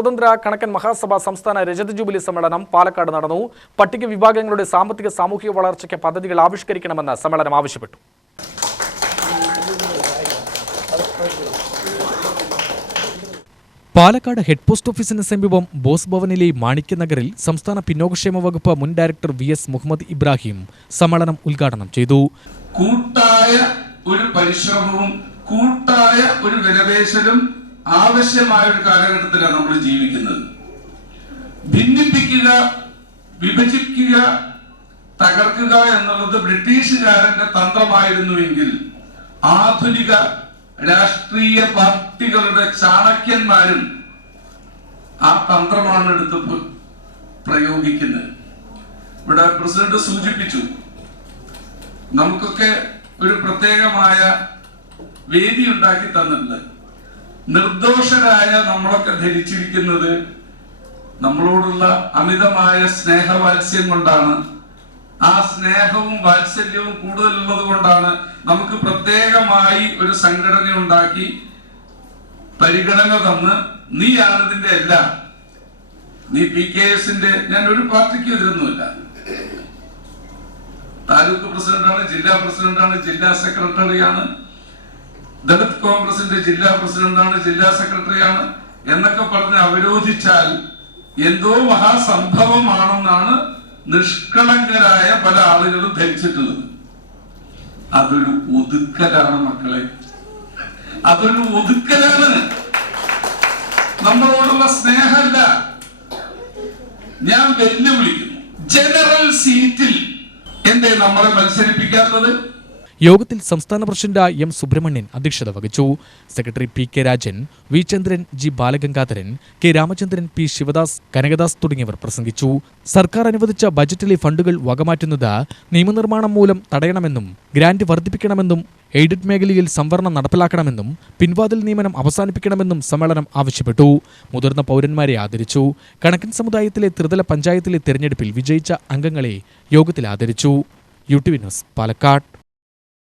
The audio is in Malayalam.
സ്വതന്ത്ര കണക്കൻ മഹാസഭ സംസ്ഥാന രജത ജൂബിലി സമ്മേളനം പാലക്കാട് നടന്നു. പട്ടിക വിഭാഗങ്ങളുടെ സാമ്പത്തിക സാമൂഹിക വളർച്ചയ്ക്ക് പദ്ധതികൾ ആവിഷ്കരിക്കണമെന്ന് സമ്മേളനം ആവശ്യപ്പെട്ടു. പാലക്കാട് ഹെഡ് പോസ്റ്റ് ഓഫീസിന് സമീപം ബോസ് ഭവനിലെ മാണിക്യനഗറിൽ സംസ്ഥാന പിന്നോക്കക്ഷേമ വകുപ്പ് മുൻ ഡയറക്ടർ VS മുഹമ്മദ് ഇബ്രാഹിം സമ്മേളനം ഉദ്ഘാടനം ചെയ്തു. കൂട്ടായ ഒരു പരിശ്രമവും കൂട്ടായ ഒരു വിലപേശലും ആവശ്യമായ ഒരു കാലഘട്ടത്തിലാണ് നമ്മൾ ജീവിക്കുന്നത്. ഭിന്നിപ്പിക്കുക, വിഭജിക്കുക, തകർക്കുക എന്നുള്ളത് ബ്രിട്ടീഷുകാരന്റെ തന്ത്രമായിരുന്നുവെങ്കിൽ ആധുനിക രാഷ്ട്രീയ പാർട്ടികളുടെ ചാണക്യന്മാരും ആ തന്ത്രമാണ് എടുത്ത് പ്രയോഗിക്കുന്നത്. ഇവിടെ പ്രസിഡന്റ് സൂചിപ്പിച്ചു, നമുക്കൊക്കെ ഒരു പ്രത്യേകമായ വേദി ഉണ്ടാക്കി തന്നിട്ടുണ്ട്. നിർദോഷരായ നമ്മളൊക്കെ ധരിച്ചിരിക്കുന്നത് നമ്മളോടുള്ള അമിതമായ സ്നേഹവാത്സ്യം കൊണ്ടാണ്. ആ സ്നേഹവും വാത്സല്യവും കൂടുതലുള്ളത് കൊണ്ടാണ് നമുക്ക് പ്രത്യേകമായി ഒരു സംഘടന ഉണ്ടാക്കി പരിഗണന തന്ന് നീയാണ് ഇതിന്റെ എല്ലാം, നീ PKSന്റെ, ഞാൻ ഒരു പാർട്ടിക്ക് എതിരൊന്നുമില്ല, താലൂക്ക് പ്രസിഡന്റാണ്, ജില്ലാ പ്രസിഡന്റാണ്, ജില്ലാ സെക്രട്ടറിയാണ്, ദളിത് കോൺഗ്രസിന്റെ ജില്ലാ പ്രസിഡന്റാണ്, ജില്ലാ സെക്രട്ടറിയാണ് എന്നൊക്കെ പറഞ്ഞ് അവരോധിച്ചാൽ എന്തോ മഹാസംഭവമാണെന്നാണ് നിഷ്കളങ്കരായ പല ആളുകളും ധരിച്ചിട്ടുള്ളത്. അതൊരു ഒതുക്കലാണ് മക്കളെ, അതൊരു ഒതുക്കലാണ്. നമ്മളോടുള്ള സ്നേഹമല്ല. ഞാൻ വെല്ലുവിളിക്കുന്നു, ജനറൽ സീറ്റിൽ എന്തേ നമ്മളെ മത്സരിപ്പിക്കാത്തത്? യോഗത്തിൽ സംസ്ഥാന പ്രസിഡന്റ് M സുബ്രഹ്മണ്യൻ അധ്യക്ഷത വഹിച്ചു. Secretary PK Rajan, V Chandran, G Balagangadharan, K Ramachandran, P Sivadas, Kanakadas തുടങ്ങിയവർ പ്രസംഗിച്ചു. സർക്കാർ അനുവദിച്ച ബജറ്റിലെ ഫണ്ടുകൾ വകമാറ്റുന്നത് നിയമനിർമ്മാണം മൂലം തടയണമെന്നും ഗ്രാന്റ് വർദ്ധിപ്പിക്കണമെന്നും എയ്ഡഡ് മേഖലയിൽ സംവരണം നടപ്പിലാക്കണമെന്നും പിൻവാതിൽ നിയമനം അവസാനിപ്പിക്കണമെന്നും സമ്മേളനം ആവശ്യപ്പെട്ടു. മുതിർന്ന പൗരന്മാരെ ആദരിച്ചു. കണക്കൻ സമുദായത്തിലെ ത്രിതല പഞ്ചായത്തിലെ തെരഞ്ഞെടുപ്പിൽ വിജയിച്ച അംഗങ്ങളെ യോഗത്തിൽ ആദരിച്ചു. UTV news, Palakkad.